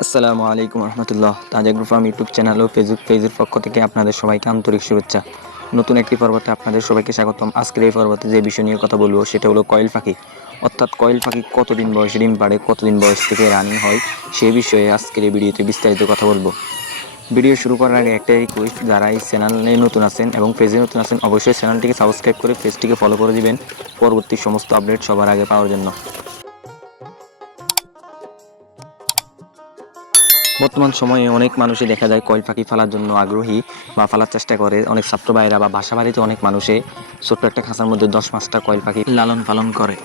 আসসালামু আলাইকুম রহমতুল্লাহ। Taja group farm YouTube channel ও Facebook পেজের পক্ষ থেকে আপনাদের সবাইকে আন্তরিক শুভেচ্ছা। নতুন একটি পর্বতে আপনাদের সবাইকে স্বাগতম। আজকের এই পর্বতে যে বিষয় নিয়ে কথা বলব সেটা হলো কয়েল পাখি অর্থাৎ কয়েল পাখি কতদিন বয়সে, ডিম পাড়ে কতদিন বয়স থেকে রানিং হয় সেই বিষয়ে আজকের এই ভিডিওতে বিস্তারিত কথা বলব। ভিডিও শুরু করার আগে একটা রিকোয়েস্ট যারা এই চ্যানেলে নতুন আছেন এবং পেজে নতুন আছেন, অবশ্যই চ্যানেলটিকে সাবস্ক্রাইব করে পেজটিকে ফলো করে দিবেন। পরবর্তী সমস্ত আপডেট সবার আগে পাওয়ার জন্য। বর্তমান সময়ে অনেক মানুষই দেখা যায় কয়েল পাখি ফেলার জন্য আগ্রহী বা ফেলার চেষ্টা করে। অনেক ছাত্র ভাইরা বা বাসা বাড়িতে অনেক মানুষে ছোট্ট একটা খাঁচার মধ্যে দশ পাঁচটা কয়েল পাখি লালন পালন করে।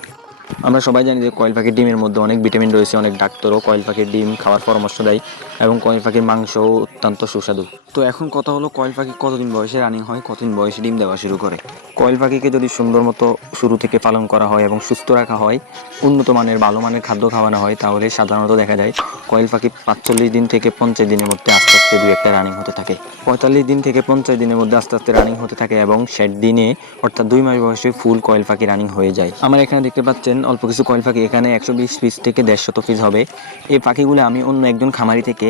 আমরা সবাই জানি যে কয়েল পাখির ডিমের মধ্যে অনেক ভিটামিন রয়েছে, অনেক ডাক্তারও কয়েল পাখির ডিম খাওয়ার পরামর্শ দেয় এবং কয়েল পাখির মাংসও অত্যন্ত সুস্বাদু। তো এখন কথা হলো কয়েল পাখি কতদিন বয়সে রানিং হয় কতদিন বয়সে ডিম দেওয়া শুরু করে? কয়েল পাখিকে যদি সুন্দর মতো শুরু থেকে পালন করা হয় এবং সুস্থ রাখা হয় উন্নত মানের ভালো মানের খাদ্য খাওয়ানো হয় তাহলে সাধারণত দেখা যায় কয়েল পাখি পাঁচচল্লিশ দিন থেকে পঞ্চাশ দিনের মধ্যে আস্তে আস্তে দু একটা রানিং হতে থাকে। পঁয়তাল্লিশ দিন থেকে পঞ্চাশ দিনের মধ্যে আস্তে আস্তে রানিং হতে থাকে এবং ষাট দিনে অর্থাৎ দুই মাস বয়সে ফুল কয়েল পাখি রানিং হয়ে যায়। আমার এখানে দেখতে পাচ্ছেন অল্প কিছু কয়েল পাখি এখানে একশো বিশ পিস থেকে দেড়শত পিস হবে। এই পাখিগুলো আমি অন্য একজন খামারি থেকে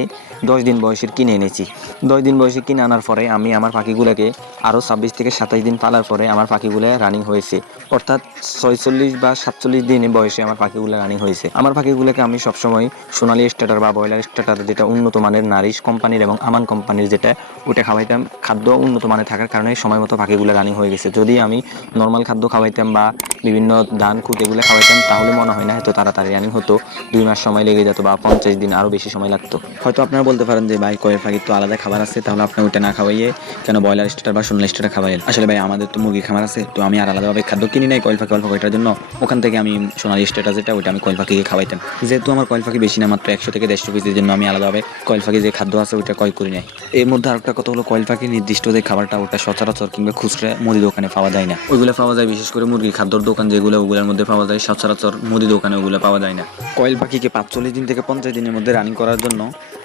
দশ দিন বয়সের কিনে এনেছি। দশ দিন বয়সে কিনে আনার পরে আমি আমার পাখিগুলোকে আরও ছাব্বিশ থেকে সাতাশ দিন পালার পরে আমার পাখিগুলো রানিং হয়েছে। অর্থাৎ ছয়চল্লিশ বা সাতচল্লিশ দিন বয়সে আমার পাখিগুলো রানিং হয়েছে। আমার পাখিগুলোকে আমি সবসময় সোনালি স্টার্টার বা ব্রয়লার স্টার্টার যেটা উন্নত মানের নারিশ কোম্পানির এবং আমান কোম্পানির যেটা, ওটা খাওয়াইতাম। খাদ্য উন্নত মানের থাকার কারণে সময় মতো পাখিগুলো রানিং হয়ে গেছে। যদি আমি নর্মাল খাদ্য খাওয়াইতাম বা বিভিন্ন ধান খুঁত এগুলো খাওয়াইতাম, তাহলে মনে হয় না এত তাড়াতাড়ি রানিং হতো। দুই মাস সময় লেগে যেত বা পঞ্চাশ দিন আরও বেশি সময় লাগতো। হয়তো আপনারা বলতে পারেন যে, ভাই, কয়ের পাখির তো আলাদা খাবার আছে, তাহলে আপনি ওইটা না খাওয়াইয়ে কেন ব্রয়লার স্টার্টার বা সোনালি স্টার্টার খাওয়াইলেন? আসলে ভাই, আমাদের তো মুরগি খামার আছে, তো আমি আর আলাদাভাবে খাদ্য কিনি নাই কয়েল পাখি অল্প কয়টার জন্য। ওখান থেকে আমি সোনালি স্টার্টার যেটা, ওইটা আমি কয়েল পাখিকে খাওয়াইতাম। যেহেতু আমার কয়েল পাখি বেশি না, মাত্র একশো থেকে দেড়শো পিসের জন্য আমি আলাদাভাবে কয়েল পাখি যে খাদ্য আছে, ওইটা ক্রয় করি নাই। এর মধ্যে আরেকটা কথা হলো কয়েল পাখি নির্দিষ্ট যে খাবারটা, ওটা সচরাচর কিংবা খুচরা মুদি দোকানে পাওয়া যায় না। ওইগুলো পাওয়া যায় বিশেষ করে মুরগির খাদ্যর দোকান যেগুলো, ওগুলোর মধ্যে পাওয়া যায়। সচরাচর মুদি দোকানে ওগুলো পাওয়া যায় না। কয়েল পাখিকে পাঁচচল্লিশ দিন থেকে পঞ্চাশ দিনের মধ্যে রানিং করার জন্য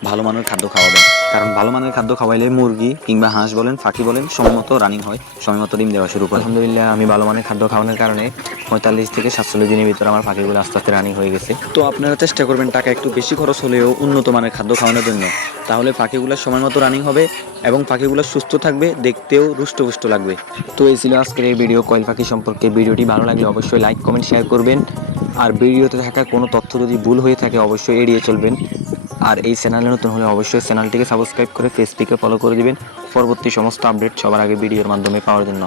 ভালো মানের খাদ্য খাওয়াবেন কারণ ভালো মানের খাদ্য খাওয়াইলে মুরগি কিংবা হাঁস বলেন পাখি বলেন সময়মতো রানিং হয় সময় মতো ডিম দেওয়া শুরু করে। আলহামদুলিল্লাহ আমি ভালো মানের খাদ্য খাওয়ানোর কারণে পঁয়তাল্লিশ থেকে সাতচল্লিশ দিনের ভিতরে আমার পাখিগুলো আস্তে আস্তে রানিং হয়ে গেছে। তো আপনারা চেষ্টা করবেন টাকা একটু বেশি খরচ হলেও উন্নত মানের খাদ্য খাওয়ানোর জন্য। তাহলে পাখিগুলো সময় মতো রানিং হবে এবং পাখিগুলো সুস্থ থাকবে দেখতেও রুষ্টপুষ্ট লাগবে। তো এই ছিল আজকের এই ভিডিও কয়েল পাখি সম্পর্কে। ভিডিওটি ভালো লাগলে অবশ্যই লাইক কমেন্ট শেয়ার করবেন। আর ভিডিওতে থাকা কোনো তথ্য যদি ভুল হয়ে থাকে অবশ্যই এড়িয়ে চলবেন। আর এই চ্যানেলে নতুন হলে অবশ্যই চ্যানেলটিকে সাবস্ক্রাইব করে ফেসবুকে ফলো করে দিবেন। পরবর্তী সমস্ত আপডেট সবার আগে ভিডিওর মাধ্যমে পাওয়ার জন্য।